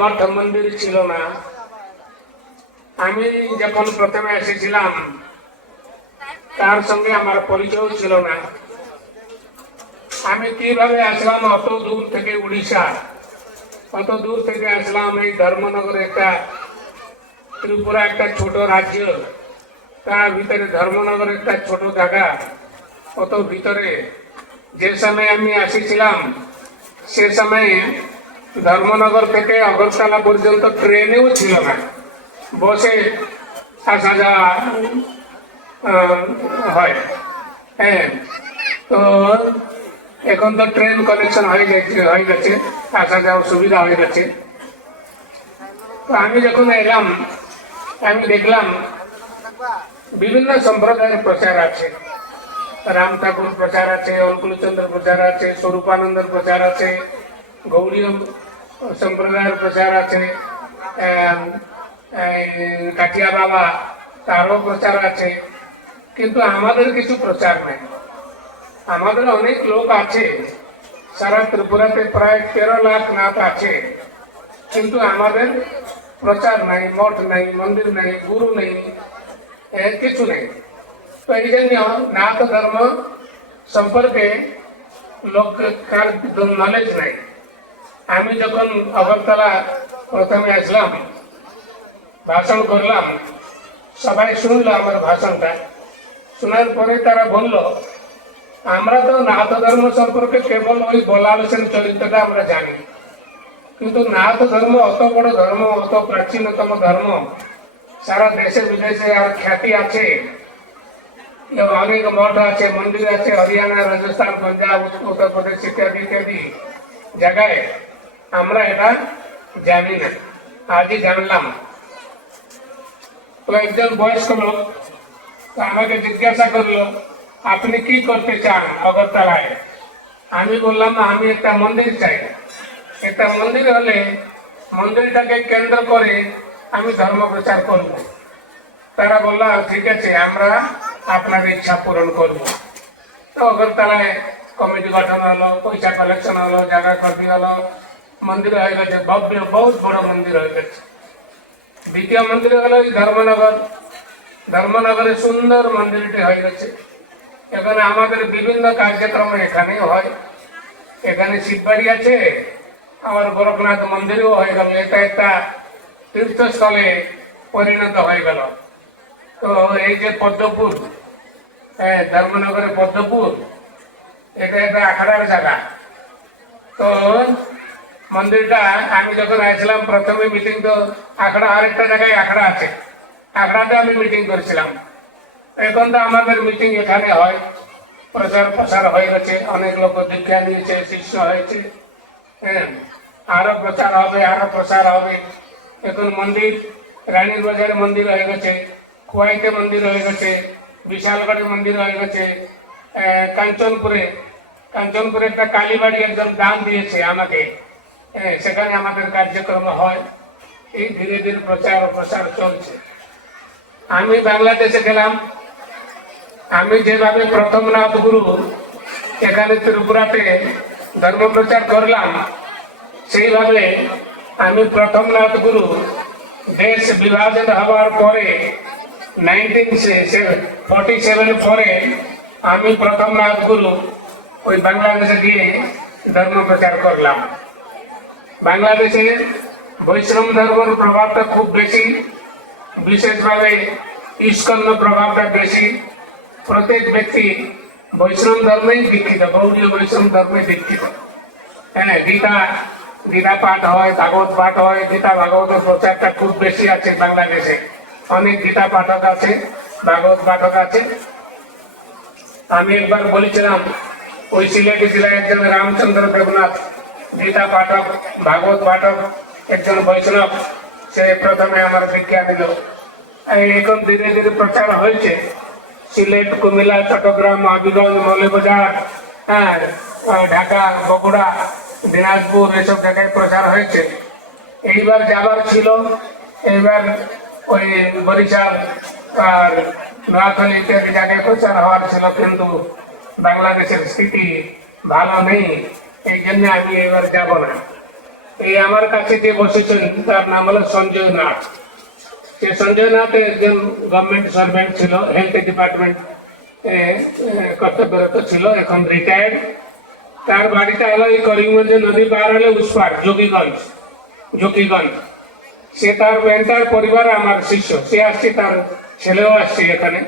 মঠ মন্দির ছিল না। আমি যখন প্রথমে এসেছিলাম তার সঙ্গে আমার পরিচয় ছিল না। আমি কিভাবে আসলাম অত দূর থেকে, উড়িষ্যা অত দূর থেকে আসলাম এই ধর্মনগর, একটা ত্রিপুরা একটা ছোট রাজ্য, তার ভিতরে ধর্মনগর একটা ছোট জায়গা, অত ভিতরে। যে সময় আমি আসিছিলাম সে সময়ে ধর্মনগর থেকে আগরতলা পর্যন্ত ট্রেনেও ছিল না, বসে আসা যাওয়া হয়। হ্যাঁ, তো এখন তো ট্রেন কানেকশন হয়ে গেছে, আসা যাওয়ার সুবিধা হয়ে গেছে। তো আমি যখন এলাম আমি দেখলাম বিভিন্ন সম্প্রদায়ের প্রচার আছে। রাম ঠাকুর প্রচার আছে, অনুকূলচন্দ্র প্রচার আছে, স্বরূপানন্দের প্রচার আছে, গৌড়ীয় সম্প্রদায়ের প্রচার আছে, কাটিয়া বাবা তারও প্রচার আছে। কিন্তু আমাদের কিছু প্রচার নেই। আমাদের অনেক লোক আছে, সারা ত্রিপুরাতে প্রায় 13 লাখ নাথ আছে, কিন্তু আমাদের প্রচার নাই, মঠ নাই, মন্দির নাই, গুরু নেই, কিছু নেই। তো এই জন্য নাথ ধর্ম সম্পর্কে লোকের নলেজ নাই। আমি যখন আগরতলা প্রথমে আসলাম, ভাষণ করলাম, সবাই শুনলো আমার ভাষণটা। শোনার পরে তারা বলল, আমরা তো নাথ ধর্ম সম্পর্কে কেবল ওই বলাল সেন চরিত্রটা আমরা জানি, কিন্তু নাথ ধর্ম অত বড় ধর্ম, অত প্রাচীনতম ধর্ম, সারা দেশে বিদেশে আর খ্যাতি আছে, অনেক মঠ আছে, মন্দির আছে, হরিয়ানা, রাজস্থান, পাঞ্জাব, উত্তরপ্রদেশ ইত্যাদি ইত্যাদি জায়গায়। আমরা এটা জানি না, আজই জানলাম। তো একজন বয়স্ক লোক আমাকে জিজ্ঞাসা করলো, আপনি কি করতে চান আগরতলায়? আমি বললাম, আমি একটা মন্দির চাই। একটা মন্দির হলে মন্দিরটাকে কেন্দ্র করে আমি ধর্ম প্রচার করব। তারা বলল, ঠিক আছে, আমরা আপনার ইচ্ছা পূরণ করব। তো আগরতলায় কমিটি গঠন হলো, পয়সা কালেকশন হলো, জায়গা করতে হলো, মন্দির হয়ে গেছে, ভব্য বহুত বড় মন্দির হয়ে গেছে। দ্বিতীয় মন্দির হলো ধর্মনগর। ধর্মনগরে সুন্দর মন্দিরটি হয়ে গেছে। এখানে আমাদের বিভিন্ন কার্যক্রম এখানে হয়। এখানে শিববাড়ি আছে, আমার গোরখনাথ মন্দিরও হয়ে গেল। এটা একটা তীর্থস্থলে পরিণত হয়ে গেল। তো এই যে পদ্মপুর, ধর্মনগরে পদ্মপুর, এটা একটা আখড়ার জায়গা। তো মন্দিরটা আমি যখন আসলাম প্রথমে মিটিং, তো আখড়া আরেকটা জায়গায় আখড়া আছে, আখড়াতে আমি মিটিং করেছিলাম। এখন তো আমাদের মিটিং এখানে হয়, প্রচার প্রসার হয়ে গেছে, অনেক লোক দীক্ষা নিয়েছে, শিষ্য হয়েছে। হ্যাঁ, আরো প্রচার হবে, আরো প্রসার হবে। এখন মন্দির রানীর বাজারে মন্দির হয়ে গেছে, খোয়াইতে মন্দির হয়ে গেছে, বিশালগড়ে মন্দির হয়ে গেছে, কাঞ্চনপুরে একটা কালীবাড়ি একজন দান দিয়েছে আমাকে, সেখানে আমাদের কার্যক্রম হয়। এই ধীরে ধীরে প্রচার ও প্রসার চলছে। আমি বাংলাদেশে গেলাম, আমি যেভাবে প্রথম নাথ গুরু এখানে ত্রিপুরাতে ধর্ম প্রচার করলাম, সেইভাবে আমি প্রথম নাথ গুরু দেশ বিভাজন হওয়ার পরে 1947 পরে আমি প্রথম নাথ গুরু ওই বাংলাদেশে গিয়ে ধর্ম প্রচার করলাম। বাংলাদেশে বৈষ্ণব ধর্মের প্রভাবটা খুব বেশি, বিশেষভাবে ইস্কন প্রভাবটা বেশি। প্রত্যেক ব্যক্তি বৈষ্ণব ধর্মেই দীক্ষিত, গৌড়ীয় বৈষ্ণব ধর্মে দীক্ষিত। হ্যাঁ, গীতা পাঠ হয়, ভাগবত পাঠ হয়। গীতা ভাগবতের প্রচারটা খুব বেশি আছে বাংলাদেশে। অনেক গীতা পাঠক আছে, ভাগবত পাঠক আছে। আমি একবার বলেছিলাম, ওই সিলেটি জেলায় একজন রামচন্দ্র দেবনাথ, গীতা পাঠক, ভাগবত পাঠক, একজন বৈষ্ণব, সে প্রথমে আমার দীক্ষা দিল। এখন ধীরে ধীরে প্রচার হয়েছে। সিলেট, কুমিল্লা, চট্টগ্রাম, হবিগঞ্জ, মৌলভীবাজার, হ্যাঁ, ঢাকা, বগুড়া, দিনাজপুর, এসব জায়গায় প্রচার হয়েছে। এইবার যাবার ছিল, এইবার ওই বরিশাল আর নোয়াখালী ইত্যাদি জায়গায় প্রচার হওয়ার ছিল, কিন্তু বাংলাদেশের স্থিতি ভালো নেই, এই জন্য আমি এবার যাব না। এই আমার কাছে যে বসেছেন তার নাম হলো সঞ্জয় নাথ। সে সঞ্জয় নাথ একজন গভর্নমেন্ট সার্ভেন্ট ছিল, হেলথ ডিপার্টমেন্ট কর্তব্যরত ছিল, এখন রিটায়ার্ড। তার বাড়িটা হলো এই করিমগঞ্জ নদী পার হলে উসপার জকিগঞ্জ। সে তার এন্টার পরিবার আমার শিষ্য। সে আসছে, তার ছেলেও আসছে এখানে,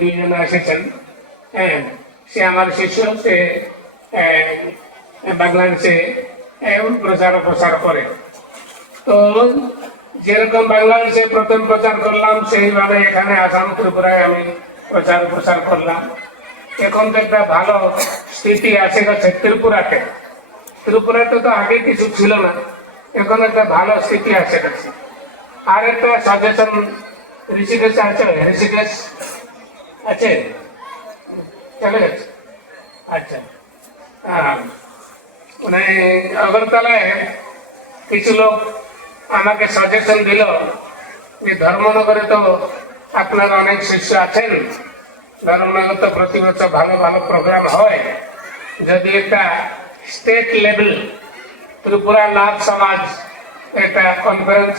দুইজন এসেছেন। হ্যাঁ, সে আমার শিষ্য। সে বাংলাদেশে প্রচার প্রসার করে। তো যেরকম বাংলাদেশে প্রথম প্রচার করলাম, সেইভাবে এখানে আসাম ত্রিপুরায় আমি প্রচার প্রসার করলাম। এখন তো একটা ভালো স্থিতি আসে গেছে ত্রিপুরাতে। ত্রিপুরাতে তো আগে কিছু ছিল না, এখন একটা ভালো স্থিতি আসে গেছে। আর একটা সাজেশন, ঋষিকেশ আছে, ঋষিকেশ আছে, চলে গেছে। আচ্ছা, মানে আগরতলায় কিছু লোক আমাকে সাজেশন দিল যে ধর্মনগরে তো আপনার অনেক শিষ্য আছেন, ধর্মনগর তো প্রতি বছর ভালো ভালো প্রোগ্রাম হয়, যদি একটা স্টেট লেভেল ত্রিপুরা নাথ সমাজ একটা কনফারেন্স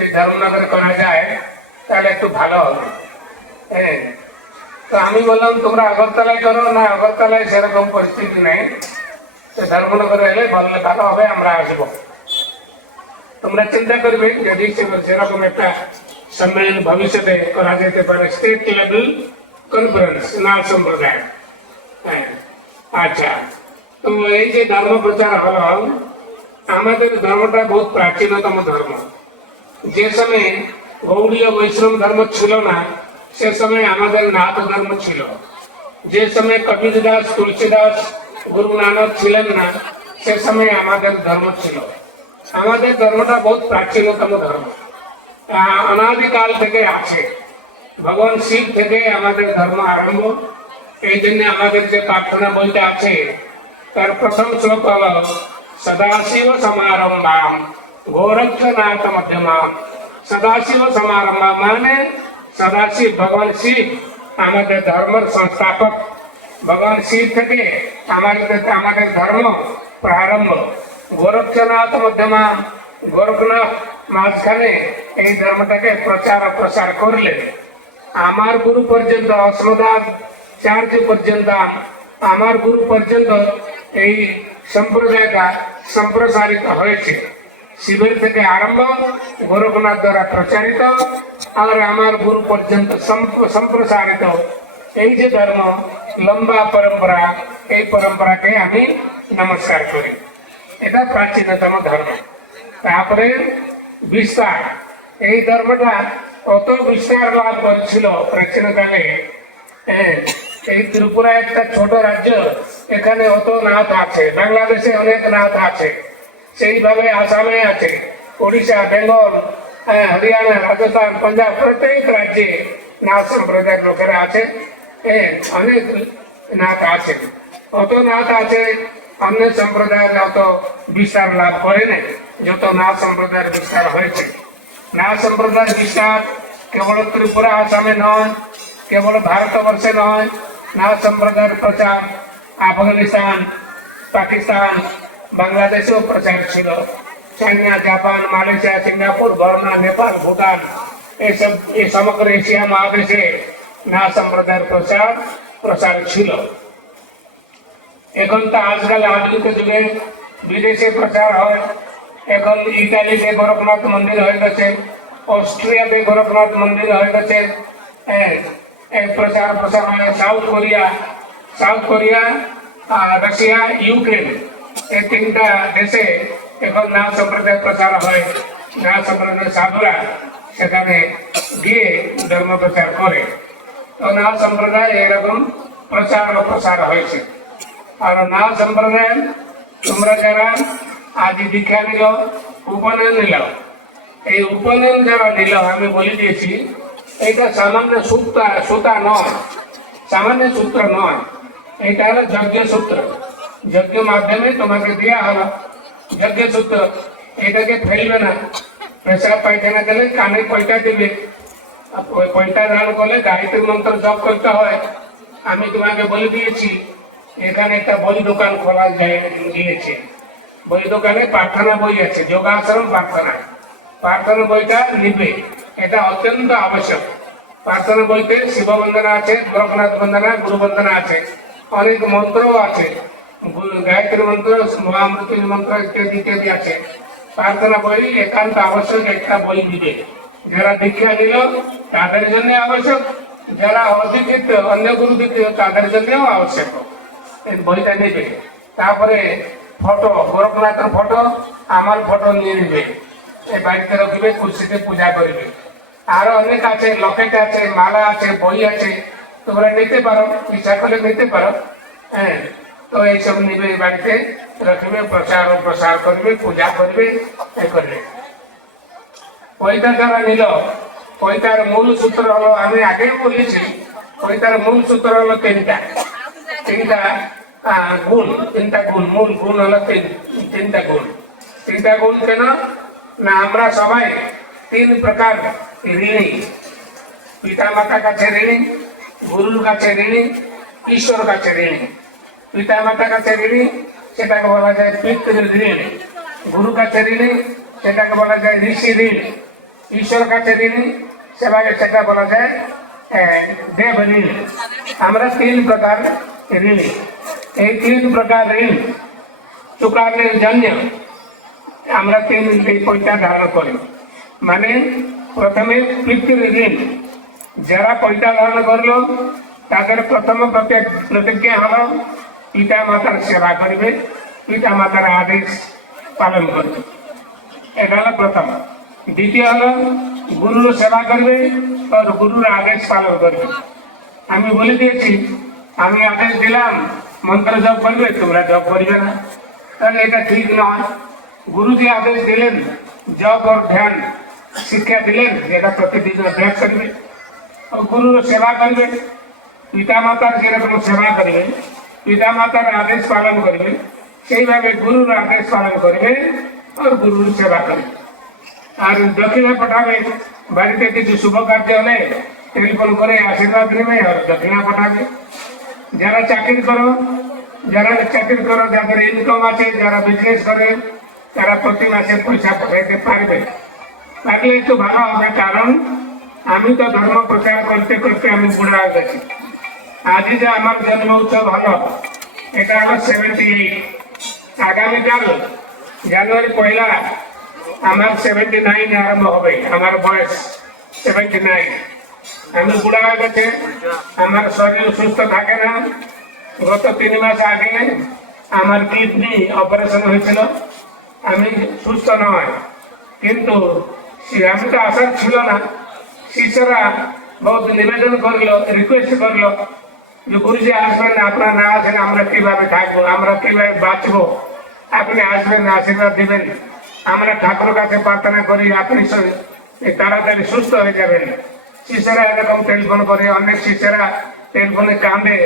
এই ধর্মনগরে করা যায় তাহলে একটু ভালো হবে। হ্যাঁ, তো আমি বললাম তোমরা আগরতলায় করো না, আগরতলায় সেরকম পরিস্থিতি নেই, ধর্মনগরে এলে বললে ভালো হবে, আমরা আসবো। তোমরা চিন্তা করবে যদি সেরকম একটা সম্মেলন ভবিষ্যতে করা যেতে পারে, স্টেট লেভেল কনফারেন্স নাথ সম্প্রদায়। হ্যাঁ, আচ্ছা, তো এই যে ধর্ম প্রচার হলো, আমাদের ধর্মটা বহুত প্রাচীনতম ধর্ম। যে সময় গৌড়ীয় বৈষ্ণব ধর্ম ছিল না, সে সময় আমাদের নাথ ধর্ম ছিল। যে সময় কবীর দাস, তুলসীদাস, গুরু নানক ছিলেন না, সে সময় আমাদের ধর্ম ছিল। আমাদের ধর্মটা বহুত প্রাচীনতম ধর্ম, অনাদিকাল থেকে আছে। ভগবান শিব থেকে আমাদের ধর্ম আরম্ভ। এই জন্য আমাদের যে প্রার্থনা বইটা আছে তার প্রথম শ্লোক হল সদাশিব সমারম্ভাম গোরক্ষনাথ মধ্যমাম। সদাশিব সমারম্ভা মানে সদাশিব ভগবান শিব আমাদের ধর্মের সংস্থাপক। ভগবান শিব থেকে আমাদের ধর্ম প্রারম্ভ। গোরক্ষনাথ মধ্যমাম, গোরখনাথ মাঝখানে এই ধর্মটাকে প্রচার প্রসার করলেন। আমার গুরু পর্যন্ত অষ্টদাচার্য পর্যন্ত, আমার গুরু পর্যন্ত এই সম্প্রদায়টা সম্প্রসারিত হয়েছে। শিবের থেকে আরম্ভ, গোরখনাথ দ্বারা প্রচারিত, আর আমার গুরু পর্যন্ত সম্প্রসারিত এই যে ধর্ম, লম্বা পরম্পরা, এই পরম্পরাকে আমি নমস্কার করি। এটা প্রাচীনতম ধর্ম। তারপরে বিস্তার, এই ধর্মটা অত বিস্তার লাভ করেছিল প্রাচীনকালে। এই ত্রিপুরা একটা ছোট রাজ্য, এখানে অত নাথ আছে, বাংলাদেশে অনেক নাথ আছে, সেইভাবে আসামে আছে, উড়িষ্যা, বেঙ্গল, হরিয়ানা, রাজস্থান, পাঞ্জাব, প্রত্যেক রাজ্যে নাথ সম্প্রদায়ের লোকেরা আছে। অনেক নাথ আছে, অত নাথ আছে, অন্য সম্প্রদায়ের অত বিস্তার লাভ করে নাই যত নাথ সম্প্রদায়ের বিস্তার হয়েছে। নাথ সম্প্রদায়ের বিস্তার কেবল ত্রিপুরা আসামে নয়, কেবল ভারতবর্ষে নয়, নাথ সম্প্রদায়ের প্রচার আফগানিস্তান, পাকিস্তান, বাংলাদেশেও প্রচার ছিল। China, Japan, Malaysia, Singapore, Burma, Nepal, Bhutan, এই সমগ্র এশিয়া মহাদেশে নাথ সম্প্রদায়ের প্রচার ছিল। এখন তো আজকাল আধুনিক যুগে বিদেশে প্রচার হয়। এখন ইতালিতে গোরখনাথ মন্দির হয়ে গেছে, অস্ট্রিয়াতে গোরখনাথ মন্দির হয়ে গেছে, প্রচার হয়। সাউথ কোরিয়া, রাশিয়া, ইউক্রেন, এই তিনটা দেশে এখন নাথ সম্প্রদায়ের প্রচার হয়। নাথ সম্প্রদায়ের সাধুরা সেখানে গিয়ে ধর্ম প্রচার করে। তো নাথ সম্প্রদায় এরকম প্রচার হয়েছে। আর নাথ সম্প্রদায় তোমরা যারা আজ দীক্ষা নিল, উপনয়ন নিল, এই উপনয়ন যারা নিল, আমি বলে দিয়েছি এটা সামান্য সূতা নয়, সামান্য সূত্র নয়, এটা হলো যজ্ঞ সূত্র। যজ্ঞ মাধ্যমে তোমাকে দেওয়া হলো যজ্ঞ সূত্র। এটাকে ফেলবে না। পেশাব পায়খানা গেলে কানে পয়টা দিবে, ওই পয়টা দান করলে গায়ত্রী মন্ত্র জপ করতে হয়। আমি তোমাকে বলে দিয়েছি এখানে একটা বই দোকান খোলা গিয়েছে, বই দোকানে প্রার্থনা বই আছে, যোগাশ্রম প্রার্থনা, প্রার্থনা বইটা নিবে, এটা অত্যন্ত আবশ্যক। প্রার্থনা বইতে শিব বন্দনা আছে, গোরখনাথ বন্দনা, গুরু বন্দনা আছে, অনেক মন্ত্রও আছে, গায়ত্রী মন্ত্র, মহামৃত্যুঞ্জয় মন্ত্র ইত্যাদি ইত্যাদি আছে। প্রার্থনা বই একান্ত আবশ্যক, একটা বই দিবে। যারা দীক্ষা নিল তাদের জন্য আবশ্যক, যারা অধিকৃত অন্য গুরু দ্বিতীয় তাদের জন্যও আবশ্যক, এই বইটা নেবে। তারপরে ফটো, গোরখনাথের ফটো, আমার ফটো নিয়ে নিবে, এই বাড়িতে রাখবে, খুশিতে পূজা করবে। আরো অনেক আছে, লকেট আছে, মালা আছে, বই আছে, তোমরা নিতে পারো, ইচ্ছা করলে নিতে পারো। হ্যাঁ, তো এইসব নিবে, বাড়িতে রাখবে, প্রসার করবে, পূজা করবে, এই করবে। ওইটা যারা নিল, ওইটার মূল সূত্র হলো, আমি আগেই বলেছি, ওইটার মূল সূত্র হলো তিনটা গুণ, মূল গুণ হলো তিনটা গুণ। তিনটা গুণ কেন না, আমরা সবাই তিন প্রকার ঋণী। পিতা মাতা কাছে ঋণী, গুরুর কাছে ঋণী, ঈশ্বর কাছে ঋণী। পিতা মাতা কাছে ঋণী, সেটাকে বলা যায় পিতৃ ঋণ। গুরু কাছে ঋণী, সেটাকে বলা যায় ঋষি ঋণ। ঈশ্বর কাছে ঋণী, সেটা বলা যায় দেব ঋণ। আমরা তিন প্রকার ঋণী। এই তিন প্রকার ঋণ চুকানোর জন্য আমরা এই পয়সা ধারণ করি। মানে প্রথমে পিতৃ ঋণ, যারা পয়সা ধারণ করলো তাদের প্রথম প্রতিজ্ঞা হলো পিতা মাতার সেবা করবে, পিতা মাতার আদেশ পালন করবে, এটা হলো প্রথম। দ্বিতীয় হলো গুরুর সেবা করবে আর গুরুর আদেশ পালন করবে। আমি বলে দিয়েছি, আমি আদেশ দিলাম মন্ত্র জপ করবে, তোমরা জপ করবে না, তাহলে এটা ঠিক নয়। গুরুজি আদেশ দিলেন, জপ और ধ্যান শিক্ষা দিলেন, যেটা প্রতিদিন অভ্যাস করবে। গুরুর সেবা করবে, পিতা মাতার যেরকম সেবা করবে, পিতা মাতার আদেশ পালন করবে, সেইভাবে গুরুর আদেশ পালন করবে আর গুরুর সেবা করবে। আর দক্ষিণা পাঠাবে, বাড়িতে কিছু শুভ কার্য হলে টেলিফোন করে আশীর্বাদ নেবে আর দক্ষিণা পাঠাবে। যারা চাকরি করো, যাদের ইনকাম আছে, যারা বিজনেস করে, তারা প্রতি মাসে পয়সা পাঠাইতে পারবে, তাহলে একটু ভালো হবে। কারণ আমি তো ধর্ম প্রচার করতে করতে আমি বুড়া হয়ে গেছি। আজই যে আমার জন্ম উৎসব হলো, এটা হলো 78। আগামীকাল জানুয়ারি 1 আমার 79 আরম্ভ হবে, আমার বয়স 79। আমি বুড়া হয়ে গেছে, আমার শরীর সুস্থ থাকে না। গত 3 মাস আগে আমার কিডনি অপারেশন হয়েছিল, আমি সুস্থ নয়। কিন্তু আমি তো আশা ছিল না, শিষ্যরা বহুত নিবেদন করলো, রিকোয়েস্ট করলো যে গুরুজি আসবেন, আপনার না আসেন আমরা কিভাবে থাকবো, আমরা কিভাবে বাঁচবো, আপনি আসবেন, আশীর্বাদ দিবেন। আমরা ঠাকুরের কাছে প্রার্থনা করি আপনি তাড়াতাড়ি সুস্থ হয়ে যাবেন। শিষ্যরা এরকম টেলিফোন করে, অনেক শিষ্যরা টেলিফোনে কাঁদে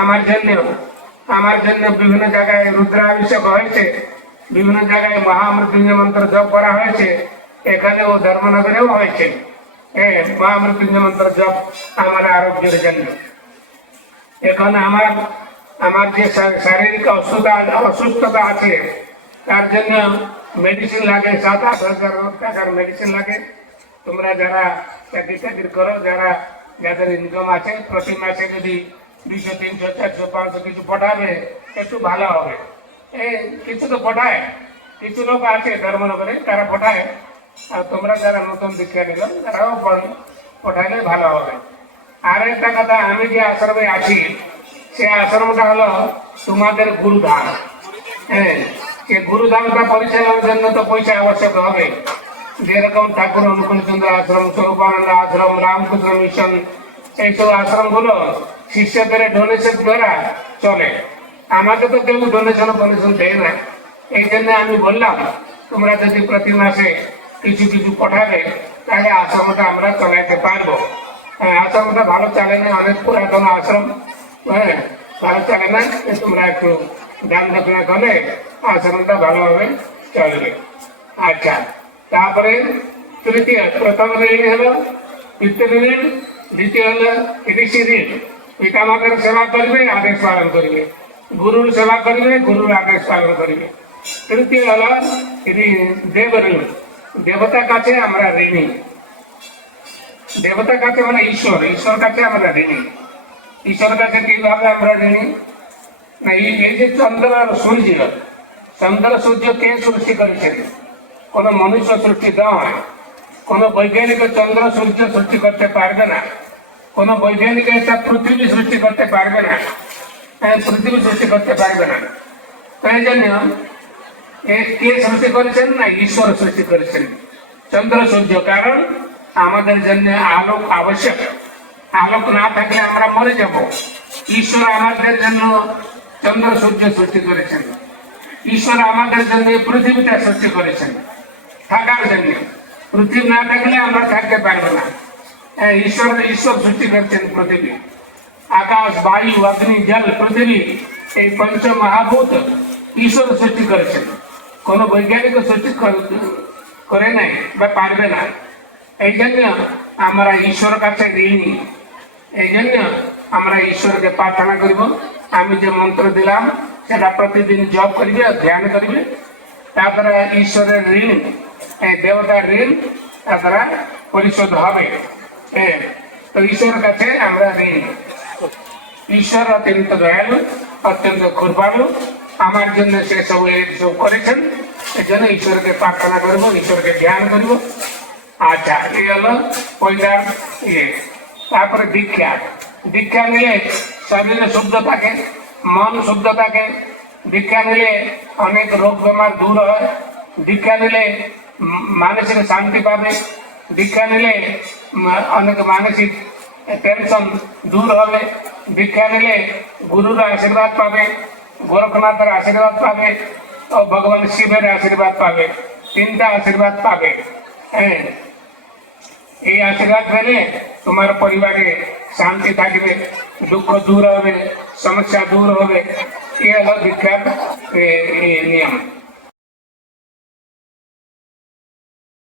আমার জন্য। বিভিন্ন জায়গায় রুদ্রাভিষেক হয়েছে, বিভিন্ন জায়গায় মহামৃত্যুঞ্জয় মন্ত্র জপ করা হয়েছে, এখানেও ধর্মনগরেও হয়েছে। মহামৃত্যুঞ্জয় মন্ত্র জপ আমার আরোগ্যের জন্য। এখন আমার যে শারীরিক অসুস্থতা আছে, তার জন্য মেডিসিন লাগে, 7-8 হাজার টাকার মেডিসিন লাগে। তোমরা যারা চাকরি করো, যাদের ইনকাম আছে, প্রতি মাসে যদি 200, 300, 400, 500 কিছু পঠাবে একটু ভালো হবে। কিছু তো পঠায়, কিছু লোক আছে ধর্মনগরে, তারা পঠায়। আর তোমরা যারা নতুন দীক্ষা নিল তারাও পঠাইলে ভালো হবে। আর একটা কথা, আমি যে আশ্রমে আছি, সে আশ্রমটা হলো তোমাদের গুরুধাম। সে গুরুধামটা পরিচালনার জন্য তো পয়সা আবশ্যক হবে। যেরকম ঠাকুর অনুকূলচন্দ্র আশ্রম, স্বরূপানন্দ আশ্রম, রামকৃষ্ণ মিশন, এইসব আশ্রমগুলো শিষ্যদের ডোনেশন দ্বারা চলে। আমাকে তো কেউ ডোনেশন দেয় না। এই জন্য আমি বললাম, তোমরা যদি প্রতি মাসে কিছু কিছু পঠাবে, তাহলে আশ্রমটা আমরা চালাইতে পারবো। আশ্রমটা ভালো চলে না, অনেক পুরাতন আশ্রম, ভালো চলে না। তোমরা একটু দান দক্ষিণা করলে আশ্রমটা ভালোভাবে চলবে। আচ্ছা, তারপরে তৃতীয়, প্রথম ঋণ হলো পিতৃ ঋণ, দ্বিতীয় হলো ঋষি ঋণ। পিতামাতার সেবা করবে, আদেশ পালন করবে। গুরুর সেবা করবে, গুরুর আদেশ পালন করবে। তৃতীয় হলো দেবঋণ, দেবতার কাছে আমরা ঋণী। দেবতার কাছে মানে ঈশ্বর কাছে আমরা ঋণী। ঈশ্বর কাছে কিভাবে আমরা ঋণী? না, এই যে চন্দ্র আর সূর্য, চন্দ্র সূর্য কে সৃষ্টি করেছেন? কোন মনুষ্য সৃষ্টি নয়। কোন বৈজ্ঞানিক চন্দ্র সূর্য সৃষ্টি করতে পারবে না। কোন বৈজ্ঞানিক একটা পৃথিবী সৃষ্টি করতে পারবে না, পৃথিবী সৃষ্টি করতে পারবে না। তাই জন্য কে সৃষ্টি করেছেন? না, ঈশ্বর সৃষ্টি করেছেন চন্দ্র সূর্য। কারণ আমাদের জন্য আলোক আবশ্যক। আলোক না থাকলে আমরা মরে যাব। ঈশ্বর আমাদের জন্য চন্দ্র সূর্য সৃষ্টি করেছেন। ঈশ্বর আমাদের জন্য পৃথিবীটা সৃষ্টি করেছেন থাকার জন্য। পৃথিবী না থাকলে আমরা থাকতে পারবো না। ঈশ্বর সৃষ্টি করেছেন পৃথিবী, আকাশ, বায়ু, অগ্নি, জল, পৃথিবী, এই পঞ্চ মহাভূত ঈশ্বর সৃষ্টি করেছেন। কোন বৈজ্ঞানিক সৃষ্টি করে নাই বা পারবে না। এই জন্য আমরা ঈশ্বর কাছে ঋণী। এই জন্য আমরা ঈশ্বরকে প্রার্থনা করব। আমি যে মন্ত্র দিলাম সেটা প্রতিদিন জপ করবে, ধ্যান করবে, তারপরে ঈশ্বরের ঋণ, দেবতার ঋণ তাছাড়া পরিশোধ হবে। তো ঈশ্বরের কাছে আমরা ঋণী। ঈশ্বর অত্যন্ত দয়ালু, অত্যন্ত কৃপালু। আমার জন্য সে সব করেছেন। এই জন্য ঈশ্বরকে প্রার্থনা করবো, ঈশ্বরকে ধ্যান করবো। আচ্ছা, এই হলো ওইটার ইয়ে। তারপরে দীক্ষা। দীক্ষা নিলে শরীরে শুদ্ধ থাকে, মন শুদ্ধ থাকে। দীক্ষা নিলে অনেক রোগ বেমার দূর হয়। দীক্ষা নিলে মানসিক শান্তি পাবে। দীক্ষা নিলে অনেক মানসিক টেনশন দূর হবে। দীক্ষা নিলে গুরুর আশীর্বাদ পাবে, গোরখনাথের আশীর্বাদ পাবে ও ভগবান শিবের আশীর্বাদ পাবে। তিনটা আশীর্বাদ পাবে। এই আশীর্বাদ পেলে তোমার পরিবারে শান্তি থাকবে, দুঃখ দূর হবে, সমস্যা দূর হবে। এই হলো দীক্ষার নিয়ম।